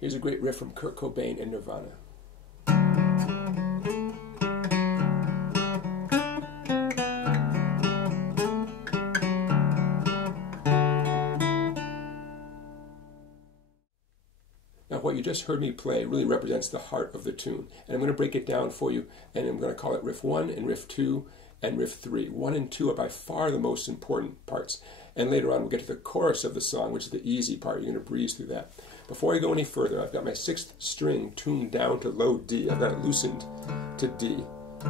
Here's a great riff from Kurt Cobain and Nirvana. Now what you just heard me play really represents the heart of the tune. And I'm going to break it down for you, and I'm going to call it Riff 1 and Riff 2 and Riff 3. 1 and 2 are by far the most important parts. And later on we'll get to the chorus of the song, which is the easy part. You're going to breeze through that. Before I go any further, I've got my 6th string tuned down to low D. I've got it loosened to D.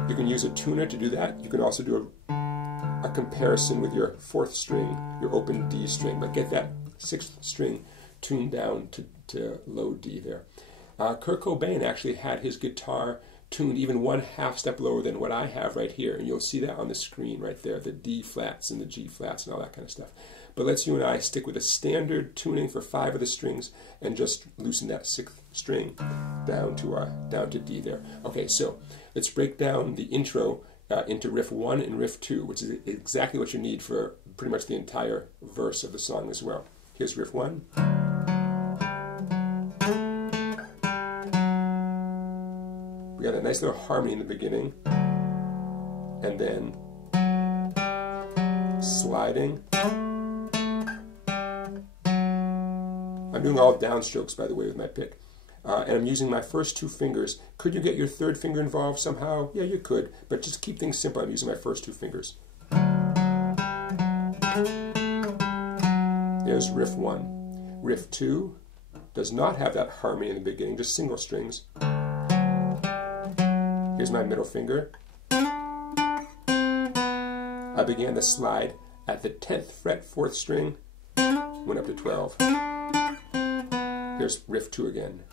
You can use a tuner to do that. You can also do a comparison with your 4th string, your open D string. But get that 6th string tuned down to low D there. Kurt Cobain actually had his guitar tuned even 1/2 step lower than what I have right here, and you'll see that on the screen right there, the D flats and the G flats and all that kind of stuff. But let's you and I stick with a standard tuning for 5 of the strings and just loosen that 6th string down to D there. Okay, so let's break down the intro into Riff 1 and Riff 2, which is exactly what you need for pretty much the entire verse of the song as well. Here's Riff 1. We got a nice little harmony in the beginning, and then sliding. I'm doing all downstrokes, by the way, with my pick. And I'm using my first 2 fingers. Could you get your 3rd finger involved somehow? Yeah, you could, but just keep things simple. I'm using my first 2 fingers. There's Riff 1. Riff 2 does not have that harmony in the beginning, just single strings. Here's my middle finger. I began the slide at the 10th fret, 4th string, went up to 12. Here's Riff 2 again.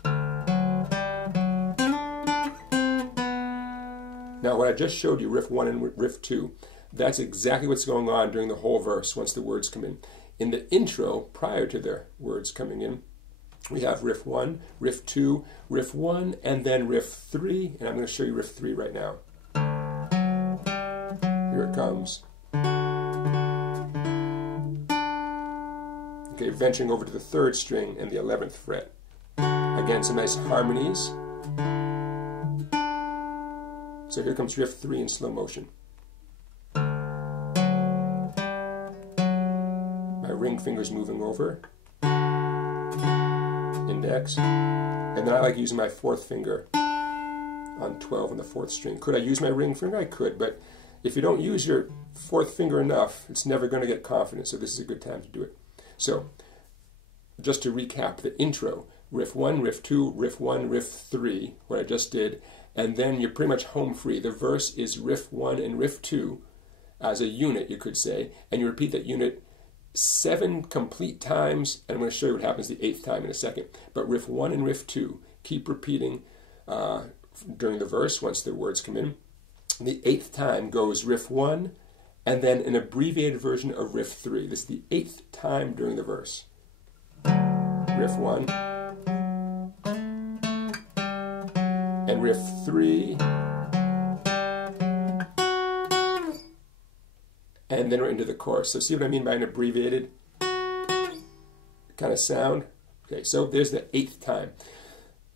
Now what I just showed you, Riff 1 and Riff 2, that's exactly what's going on during the whole verse once the words come in. In the intro, prior to the words coming in, we have Riff 1, Riff 2, Riff 1, and then Riff 3, and I'm going to show you Riff 3 right now. Here it comes. Okay, venturing over to the 3rd string and the 11th fret. Again, some nice harmonies. So here comes Riff 3 in slow motion. My ring finger's moving over. Index, and then I like using my 4th finger on 12 on the 4th string. Could I use my ring finger? I could, but if you don't use your 4th finger enough, it's never going to get confident, so this is a good time to do it. So, just to recap the intro, Riff 1, Riff 2, Riff 1, Riff 3, what I just did, and then you're pretty much home free. The verse is Riff 1 and Riff 2 as a unit, you could say, and you repeat that unit 7 complete times, and I'm going to show you what happens the 8th time in a second. But Riff 1 and Riff 2, keep repeating during the verse once the words come in. The 8th time goes Riff 1, and then an abbreviated version of Riff 3. This is the 8th time during the verse. Riff 1, and Riff 3, and then we're into the chorus. So see what I mean by an abbreviated kind of sound? Okay, so there's the 8th time.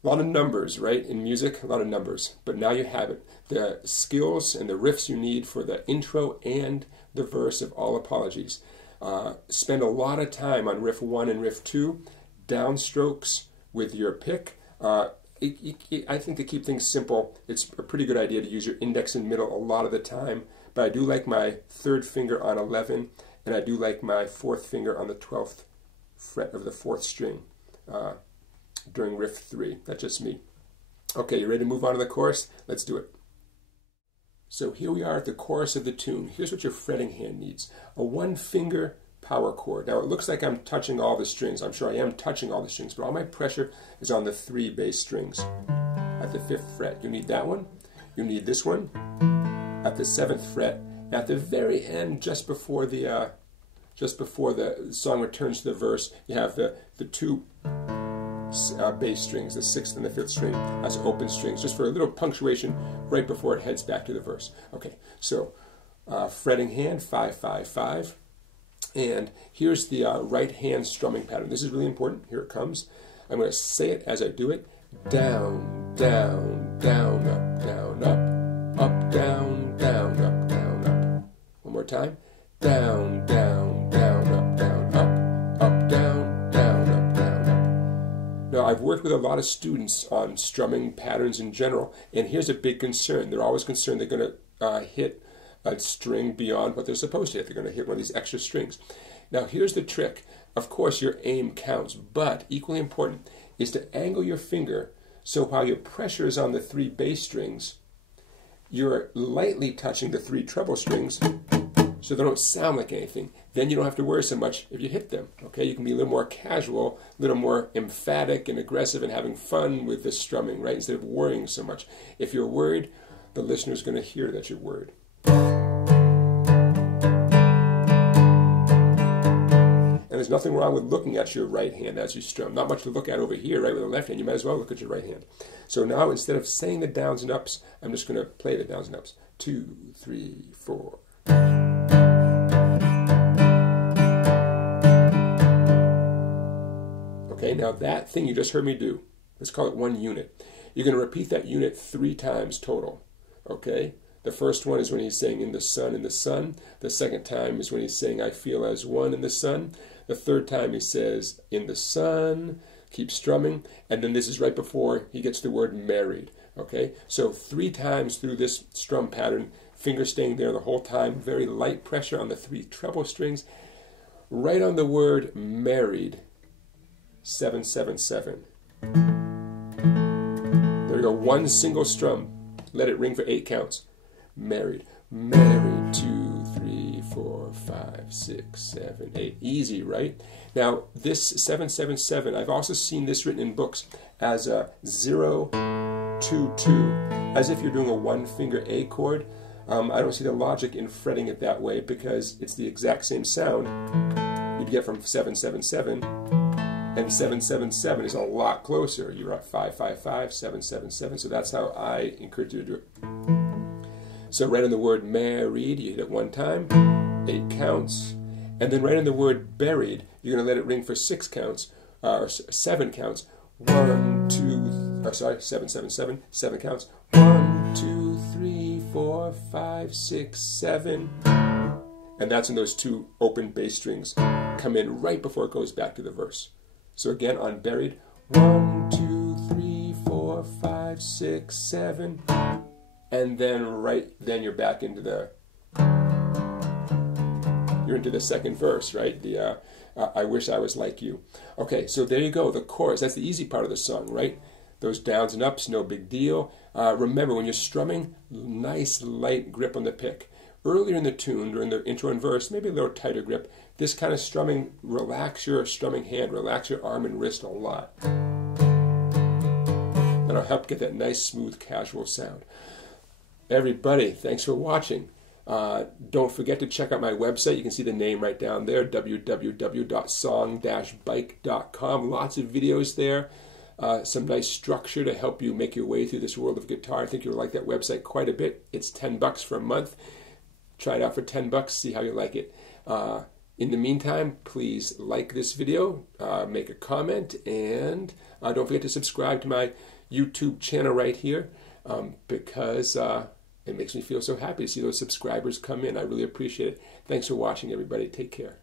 A lot of numbers, right? In music, a lot of numbers. But now you have it. The skills and the riffs you need for the intro and the verse of All Apologies. Spend a lot of time on Riff 1 and Riff 2. Downstrokes with your pick. I think to keep things simple, it's a pretty good idea to use your index and middle a lot of the time. But I do like my 3rd finger on 11, and I do like my 4th finger on the 12th fret of the 4th string during Riff 3. That's just me. Okay, you ready to move on to the chorus? Let's do it. So here we are at the chorus of the tune. Here's what your fretting hand needs. A 1-finger power chord. Now it looks like I'm touching all the strings. I'm sure I am touching all the strings, but all my pressure is on the 3 bass strings at the 5th fret. You need that one. You need this one at the 7th fret. And at the very end, just before the song returns to the verse, you have the 2 bass strings, the 6th and the 5th string, as open strings, just for a little punctuation right before it heads back to the verse. Okay, so fretting hand, 5, 5, 5. And here's the right hand strumming pattern. This is really important. Here it comes. I'm going to say it as I do it. Down, down, down, up, down, up, down, down, up, down, up. One more time. Down, down, down, up, down, up, down, down, up, down, up. Now, I've worked with a lot of students on strumming patterns in general, and here's a big concern. They're always concerned they're going to hit a string beyond what they're supposed to hit. They're going to hit one of these extra strings. Now, here's the trick. Of course, your aim counts, but equally important is to angle your finger so while your pressure is on the 3 bass strings, you're lightly touching the 3 treble strings so they don't sound like anything. Then you don't have to worry so much if you hit them. Okay, you can be a little more casual, a little more emphatic and aggressive and having fun with this strumming, right? Instead of worrying so much. If you're worried, the listener's going to hear that you're worried. And there's nothing wrong with looking at your right hand as you strum. Not much to look at over here, right, with the left hand. You might as well look at your right hand. So now, instead of saying the downs and ups, I'm just going to play the downs and ups. 2, 3, 4. Okay, now that thing you just heard me do, let's call it 1 unit. You're going to repeat that unit 3 times total. Okay? The first one is when he's saying in the sun, in the sun. The second time is when he's saying I feel as one in the sun. The third time he says in the sun, keep strumming. And then this is right before he gets the word married. Okay? So 3 times through this strum pattern, finger staying there the whole time, very light pressure on the 3 treble strings. Right on the word married, 7, 7, 7. There we go, 1 single strum. Let it ring for 8 counts. Married, married, 2, 3, 4, 5, 6, 7, 8. Easy, right? Now, this 7, 7, 7, I've also seen this written in books as a 0, 2, 2, as if you're doing a 1-finger A chord. I don't see the logic in fretting it that way because it's the exact same sound you'd get from 7, 7, 7. And 7, 7, 7 is a lot closer. You're at 5, 5, 5, 7, 7, 7. So that's how I encourage you to do it. So right on the word married, you hit it 1 time, 8 counts. And then right on the word buried, you're going to let it ring for 6 counts, or 7 counts. 1, 2, or sorry, 7, 7, 7, 7 counts. 1, 2, 3, 4, 5, 6, 7. And that's when those 2 open bass strings come in right before it goes back to the verse. So again, on buried, 1, 2, 3, 4, 5, 6, 7. And then then you're back into the second verse, right? The I wish I was like you. Okay, so there you go, the chorus. That's the easy part of the song, right? Those downs and ups, no big deal. Remember, when you're strumming, nice light grip on the pick. Earlier in the tune, during the intro and verse, maybe a little tighter grip. This kind of strumming, relax your strumming hand, relax your arm and wrist a lot. That'll help get that nice, smooth, casual sound. Everybody, thanks for watching. Don't forget to check out my website. You can see the name right down there, www.song-bike.com. Lots of videos there. Some nice structure to help you make your way through this world of guitar. I think you'll like that website quite a bit. It's $10 for a month. Try it out for $10, see how you like it. In the meantime, please like this video, make a comment, and don't forget to subscribe to my YouTube channel right here because it makes me feel so happy to see those subscribers come in. I really appreciate it. Thanks for watching, everybody. Take care.